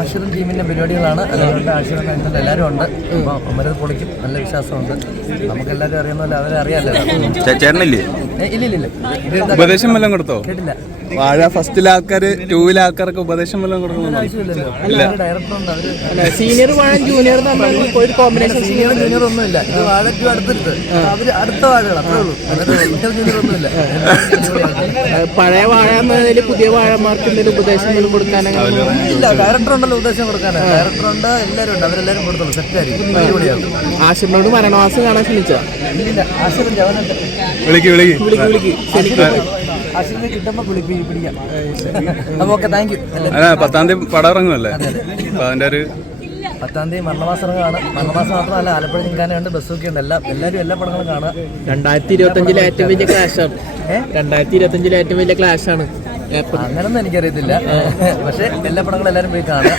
ആശുരം ടീമിന്റെ പരിപാടികളാണ്. അതുകൊണ്ട് ആശുരം എല്ലാവരും ഉണ്ട്. അമരത് പൊളിക്കും, നല്ല വിശ്വാസമുണ്ട്. നമുക്ക് എല്ലാവരും അറിയുന്ന പോലെ അവരെ അറിയാമല്ലോ. ചേട്ടനില്ലേ? ഇല്ലില്ല. ഉപദേശം വല്ലതും കൊടുത്തോ? കേട്ടില്ല. വാഴ ഫസ്റ്റിലെ ആൾക്കാര് 2-ലെ ആൾക്കാർക്ക് ഉപദേശം വല്ലതും കൊടുക്കുന്നു? ഡയറക്ടറുണ്ട്. സീനിയർ വാഴ ജൂനിയർ ഒരു കോമ്പിനേഷൻ. സീനിയർ ജൂനിയർ ഒന്നുമില്ല. ഇത് വാഴ ടു അടുത്തിട്ട് അവര് അടുത്ത വാഴകൾ അത്രേ ഉള്ളൂ. ജൂനിയർ ഒന്നുമില്ല. പഴയ വാഴ എന്നതിൽ പുതിയ വാഴമാർക്ക് എന്തെങ്കിലും ഉപദേശം കൊടുക്കാനോ? ഇല്ല, ഡയറക്ടർ ഉണ്ടല്ലോ ഉപദേശം കൊടുക്കാനോ. ഡയറക്ടറുണ്ട്, എല്ലാവരും ഉണ്ട്. അവരെല്ലാവരും കൊടുത്തോളൂ. സെറ്റായിരിക്കും. ആശിറിനോട് മരണവാസം കാണാൻ ശ്രമിച്ചാ? ഇല്ല, ആശുരം ജവനുണ്ട്. ആശുപത്രി കിട്ടുമ്പോ പിടിക്കാം. അപ്പൊ ഓക്കെ, താങ്ക് യു. 10-ാം തീയതി പടം ഇറങ്ങുമല്ലേ? അപ്പൊ അതിന്റെ ഒരു 10-ാം തീയതി മരണമാസം ഇറങ്ങുകയാണ്. മരണമാസം മാത്രമല്ല, ആലപ്പുഴ ചിങ്കാനുണ്ട്, ബസ്സൊക്കെ ഉണ്ട്. എല്ലാവരും എല്ലാ പടങ്ങളും കാണുക. 2025 ഏറ്റവും വലിയ ക്ലാഷാണ്. 2025 ഏറ്റവും വലിയ ക്ലാഷാണ്. അങ്ങനൊന്നും എനിക്കറിയത്തില്ല. പക്ഷെ എല്ലാ പടങ്ങളും എല്ലാവരും പോയി കാണുക.